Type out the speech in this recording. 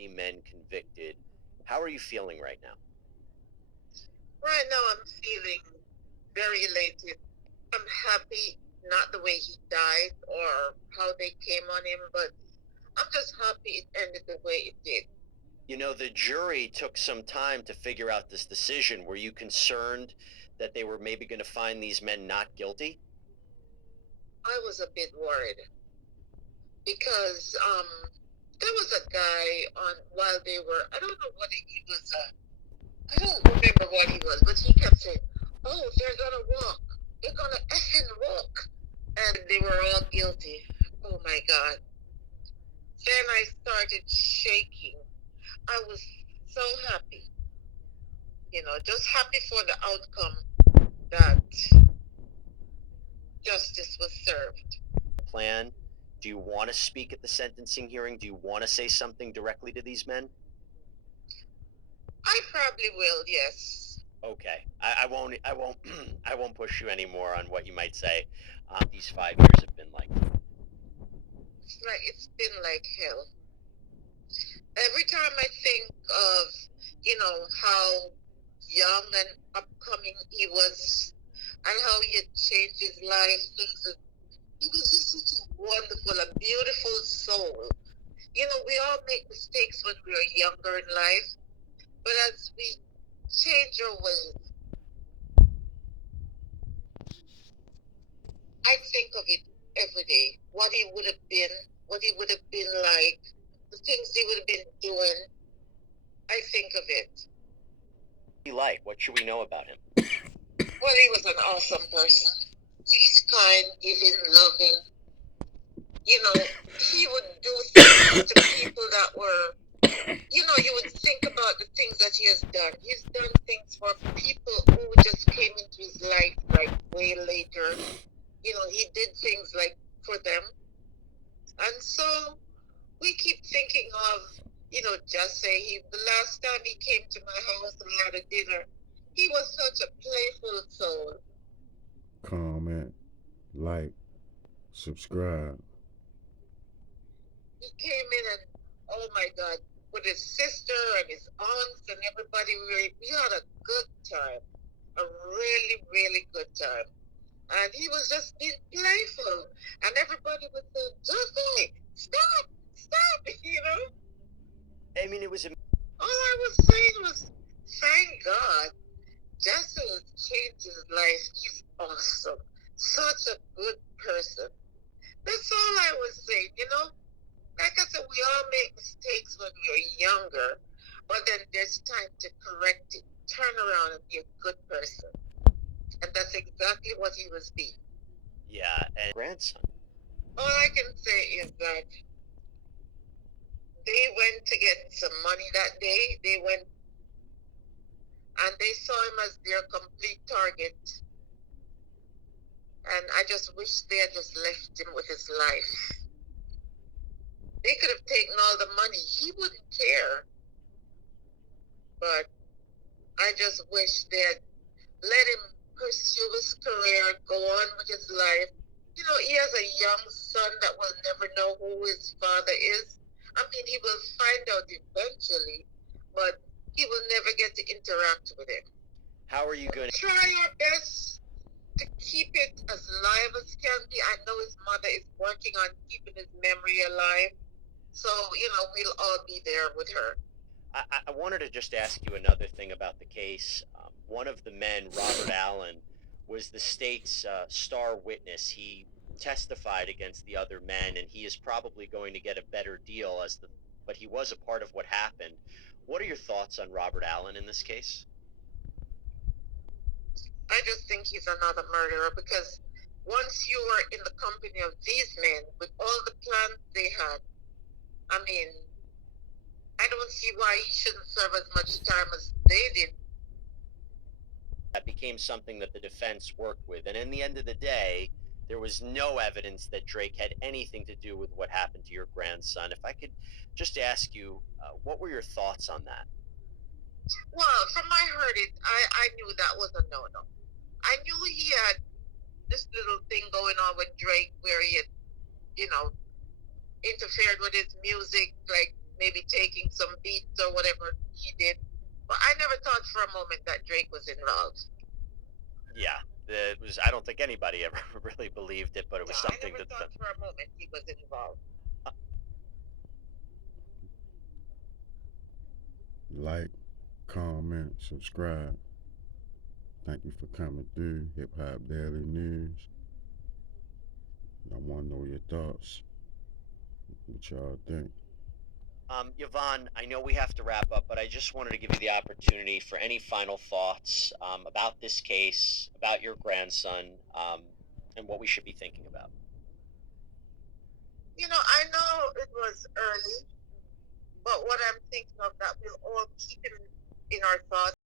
40 men convicted. How are you feeling right now? Right now, I'm feeling very elated. I'm happy, not the way he died or how they came on him, but I'm just happy it ended the way it did. You know, the jury took some time to figure out this decision. Were you concerned that they were maybe going to find these men not guilty? I was a bit worried because there was a guy on while they were, I don't know what he was, I don't remember what he was, but he kept saying, oh, they're gonna walk. They're gonna effing walk. And they were all guilty. Oh my God. Then I started shaking. I was so happy, just happy for the outcome that justice was served. Plan? Do you want to speak at the sentencing hearing? Do you want to say something directly to these men? I probably will, yes. Okay, I won't. I won't. I won't push you anymore on what you might say. These 5 years have been like. It's been like hell. Every time I think of, how young and upcoming he was and how he had changed his life, he was just such a wonderful, a beautiful soul. We all make mistakes when we are younger in life, but as we change our ways, I think of it every day. What he would have been, what he would have been like, the things he would have been doing. I think of it. What should we know about him? Well, he was an awesome person. He's kind, giving, loving. He would do things to people that were, you would think about the things that he has done. He's done things for people who just came into his life like way later. He did things like for them. And so we keep thinking of, just say the last time he came to my house and had a dinner, he was such a playful soul. Comment, like, subscribe. He came in and, oh my God, with his sister and his aunts and everybody, we had a good time, a really, really good time. And he was just being playful. And everybody would say, Jesse, stop, stop, I mean, it was. All I was saying was, thank God, Jesse has changed his life. He's awesome. Such a good person. That's all I was saying. Like I said, we all make mistakes when we are younger, but then there's time to correct it, turn around and be a good person. And that's exactly what he was being. Yeah, and grandson. All I can say is that they went to get some money that day. They went and they saw him as their complete target. And I just wish they had just left him with his life. They could have taken all the money. He wouldn't care. But I just wish they had let him pursue his career, go on with his life. He has a young son that will never know who his father is. I mean, he will find out eventually, but he will never get to interact with him. How are you going to try our best to keep it as live as can be? I know his mother is working on keeping his memory alive. So, we'll all be there with her. I wanted to just ask you another thing about the case. One of the men, Robert Allen, was the state's star witness. He testified against the other men, and he is probably going to get a better deal but he was a part of what happened. What are your thoughts on Robert Allen in this case? I just think he's another murderer because once you are in the company of these men with all the plans they had, I mean, I don't see why he shouldn't serve as much time as they did. That became something that the defense worked with. And in the end of the day, there was no evidence that Drake had anything to do with what happened to your grandson. If I could just ask you, what were your thoughts on that? Well, from I heard it, I knew that was a no-no. I knew he had this little thing going on with Drake where he had, interfered with his music, like maybe taking some beats or whatever he did. But I never thought for a moment that Drake was involved. Yeah, it was. I don't think anybody ever really believed it, but it was Yeah, I something never that thought for a moment he was involved. Like, comment, subscribe. Thank you for coming through Hip Hop Daily News. I want to know your thoughts. What y'all think? Yvonne, I know we have to wrap up, but I just wanted to give you the opportunity for any final thoughts about this case, about your grandson, and what we should be thinking about. You know, I know it was early, but what I'm thinking of that we'll all keep him in our thoughts.